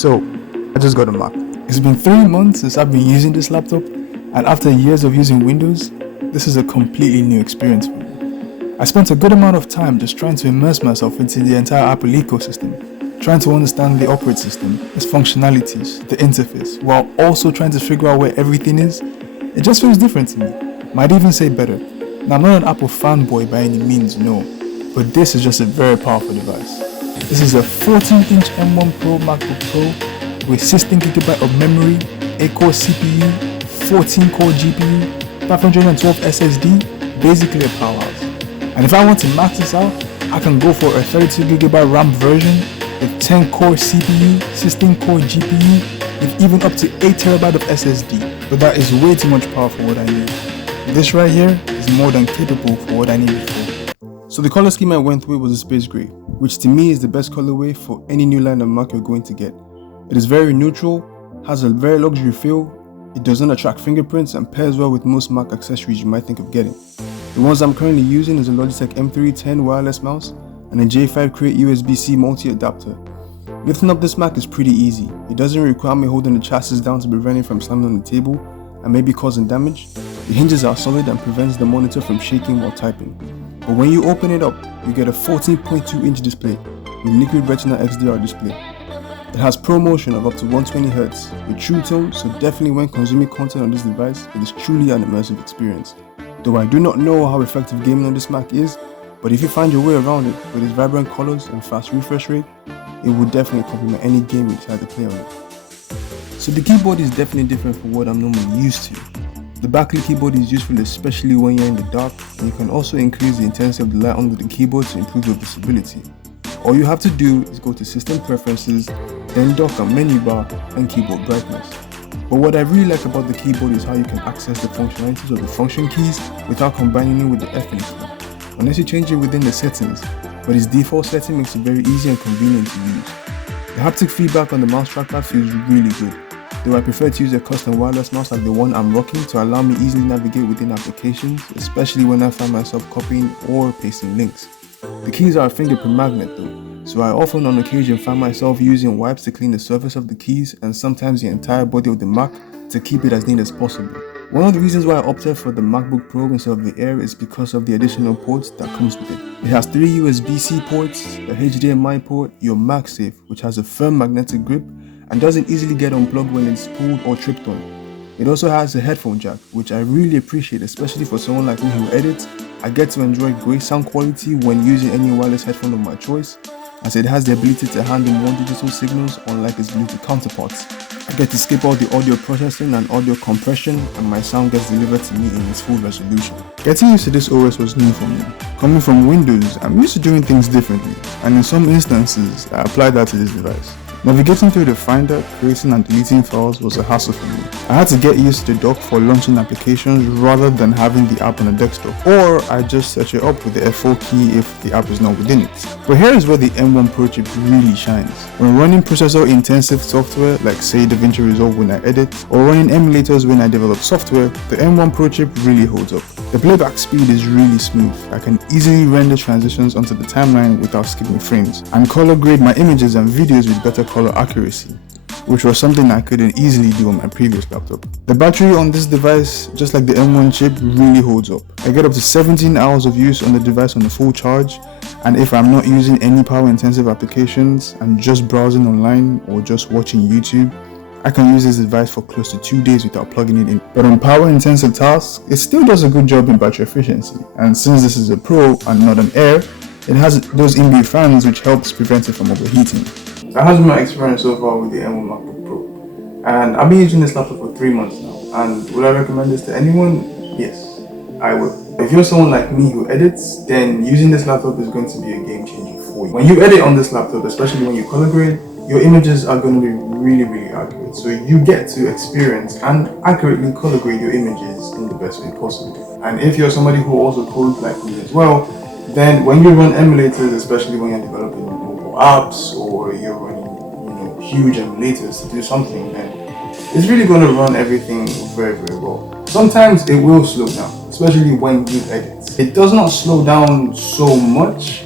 So, I just got a Mac. It's been 3 months since I've been using this laptop, and after years of using Windows, this is a completely new experience for me. I spent a good amount of time just trying to immerse myself into the entire Apple ecosystem, trying to understand the operating system, its functionalities, the interface, while also trying to figure out where everything is. It just feels different to me. Might even say better. Now, I'm not an Apple fanboy by any means, no, but this is just a very powerful device. This is a 14-inch M1 Pro MacBook Pro with 16GB of memory, 8-core CPU, 14-core GPU, 512 SSD, basically a powerhouse. And if I want to max this out, I can go for a 32GB RAM version with 10-core CPU, 16-core GPU, with even up to 8TB of SSD. But that is way too much power for what I need. This right here is more than capable for what I needed for. So the color scheme I went with was a space gray, which to me is the best colorway for any new line of Mac you're going to get. It is very neutral, has a very luxury feel, it does not attract fingerprints and pairs well with most Mac accessories you might think of getting. The ones I'm currently using is a Logitech M310 wireless mouse and a J5 Crate USB-C multi-adapter. Lifting up this Mac is pretty easy. It doesn't require me holding the chassis down to prevent it from slamming on the table and maybe causing damage. The hinges are solid and prevents the monitor from shaking while typing. But when you open it up, you get a 14.2-inch display with liquid retina XDR display. It has ProMotion of up to 120Hz with True Tone, so definitely when consuming content on this device, it is truly an immersive experience. Though I do not know how effective gaming on this Mac is, but if you find your way around it with its vibrant colors and fast refresh rate, it would definitely complement any game you decide to play on it. So the keyboard is definitely different from what I'm normally used to. The backlit keyboard is useful especially when you're in the dark, and you can also increase the intensity of the light under the keyboard to improve your visibility. All you have to do is go to System Preferences, then dock a menu bar and keyboard brightness. But what I really like about the keyboard is how you can access the functionalities of the function keys without combining it with the F8 key, unless you change it within the settings, but its default setting makes it very easy and convenient to use. The haptic feedback on the mouse trackpad feels really good, though I prefer to use a custom wireless mouse like the one I'm rocking to allow me easily navigate within applications, especially when I find myself copying or pasting links. The keys are a fingerprint magnet though, so I often on occasion find myself using wipes to clean the surface of the keys and sometimes the entire body of the Mac to keep it as neat as possible. One of the reasons why I opted for the MacBook Pro instead of the Air is because of the additional ports that comes with it. It has 3 USB-C ports, a HDMI port, your MagSafe, which has a firm magnetic grip and doesn't easily get unplugged when it's pulled or tripped on. It also has a headphone jack, which I really appreciate, especially for someone like me who edits. I get to enjoy great sound quality when using any wireless headphone of my choice, as it has the ability to handle more digital signals unlike its Bluetooth counterparts. I get to skip all the audio processing and audio compression, and my sound gets delivered to me in its full resolution. Getting used to this OS was new for me. Coming from Windows, I'm used to doing things differently, and in some instances, I applied that to this device. Navigating through the Finder, creating and deleting files was a hassle for me. I had to get used to the dock for launching applications rather than having the app on a desktop, or I just search it up with the F4 key if the app is not within it. But here is where the M1 Pro chip really shines. When running processor-intensive software like say DaVinci Resolve when I edit, or running emulators when I develop software, the M1 Pro chip really holds up. The playback speed is really smooth. I can easily render transitions onto the timeline without skipping frames, and color grade my images and videos with better color accuracy, which was something I couldn't easily do on my previous laptop. The battery on this device, just like the M1 chip, really holds up. I get up to 17 hours of use on the device on a full charge, and if I'm not using any power intensive applications and just browsing online or just watching YouTube, I can use this device for close to 2 days without plugging it in. But on power intensive tasks, it still does a good job in battery efficiency, and since this is a Pro and not an Air, it has those inbuilt fans which helps prevent it from overheating. That has been my experience so far with the M1 MacBook Pro, and I've been using this laptop for 3 months now, and would I recommend this to anyone? Yes, I would. If you're someone like me who edits, then using this laptop is going to be a game changer for you. When you edit on this laptop, especially when you color grade, your images are going to be really accurate, so you get to experience and accurately color grade your images in the best way possible. And if you're somebody who also codes like me as well, then when you run emulators, especially when you're developing mobile apps or you're running huge emulators to do something, then it's really going to run everything very well. Sometimes it will slow down, especially when you edit. It does not slow down so much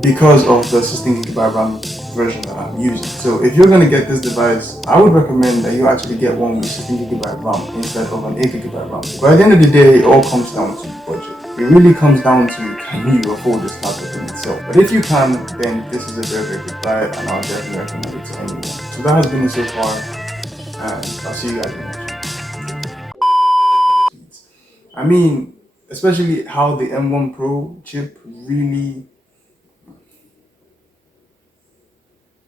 because of the 16GB RAM version that I'm using. So if you're gonna get this device, I would recommend that you actually get one with 16GB RAM instead of an 8GB RAM. But at the end of the day, it all comes down to budget. It really comes down to, can you afford this laptop in itself? But if you can, then this is a very, very good buy, and I'll definitely recommend it to anyone. So that has been it so far, and I'll see you guys in the next one. I mean, especially how the M1 Pro chip really